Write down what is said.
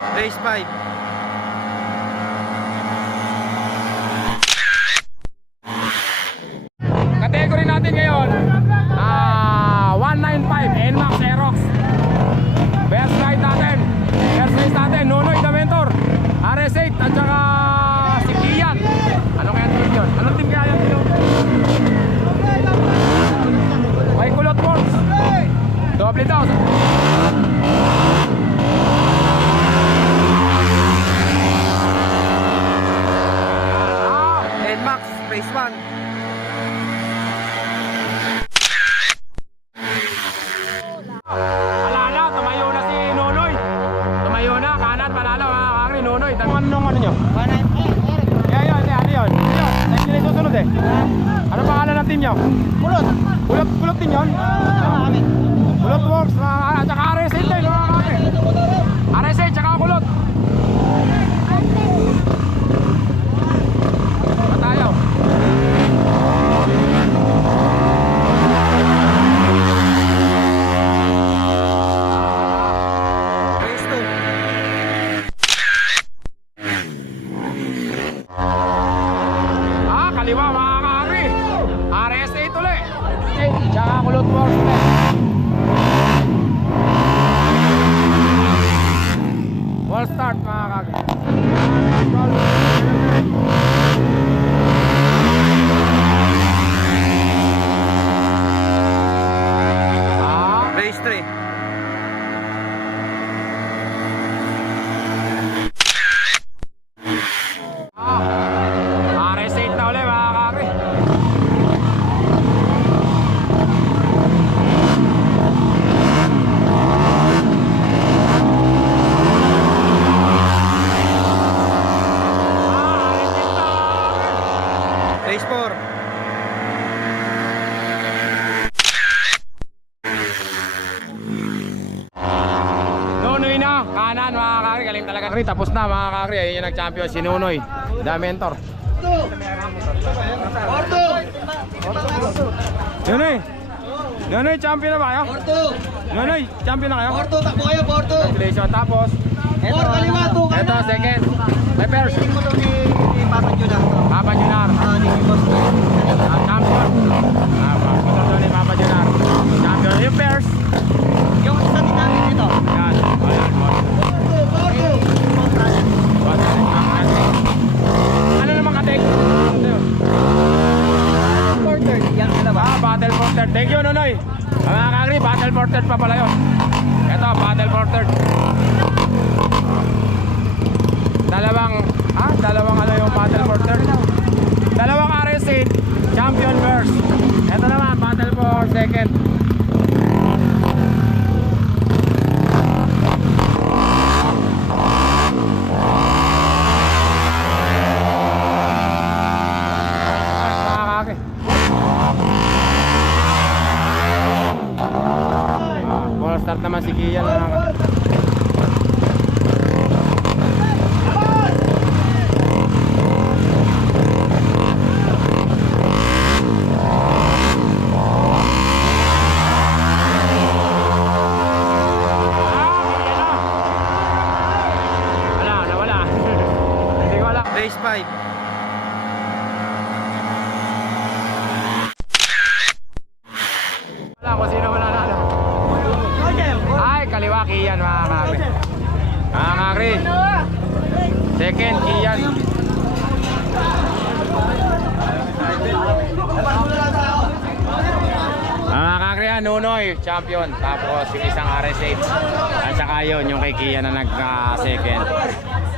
Race 5. Category natin ngayon 195 NMAX Aerox. Best ride natin, best race natin, Nonoy the Mentor, RS8 at saka si Kian. Ano kaya team yun? Anong team kaya yun? May kulot works. Doble daw. NMAX Race 1. Palala, tumayo na si Nonoy. Tumayo na, kanan, palala mga kakri, Nonoy. Ano nyo? Ano yun? Next na susunod eh. Ano pangalan ng team nyo? Kulot. Kulot team yun? Kami. Kulot works, at saka RS8 din mga kakri. RS8, tsaka kulot. Ba tayo? Race 2. Kaliwa mga kakri. RS8 ulit. Tsaka kulot works ulit. Wall start mga kakri. Race 3. RS8 na ulit mga kakri. Race 4. Nonoy na, kanan mga kakri, galing talaga. Tapos na mga kakri, ayun yung nag-champion si Nonoy, the Mentor. Nonoy! Nonoy, champion na ba kayo? Nonoy, champion na kayo? Porto, takbo kayo, Porto. Congratulations. Tapos, Por kaliwa, to ito, kanan. second. May pairs. Tingin mo to ni Papa Juna. Papa Junar. Ni Boss. Champion. Ito to ni Papa Junar. Champion. Yung pairs. Yung isa din namin dito. Yan. Ayan, boss. Porto. Boss, ano naman katek? Porter. Yan sila ba? Battle for third. Thank you, Nonoy. Mga kakri, battle for third pa pala yun. Ito, battle for third. Dalawang ano yung battle for third. Dalawang RS8 champion verse. Ito naman, battle for second. Mga kakri. Ball start naman si Kian mga kakri. Nawala. Hindi ko alam. Race 5. Wala kung sino mananalo. Ay, kaliwa Kian mga kakri. Mga kakri. Second Kian. Mga kakri, Nonoy, champion. Tapos yung isang RS8. At saka yun, yung kay Kian na nagka-second.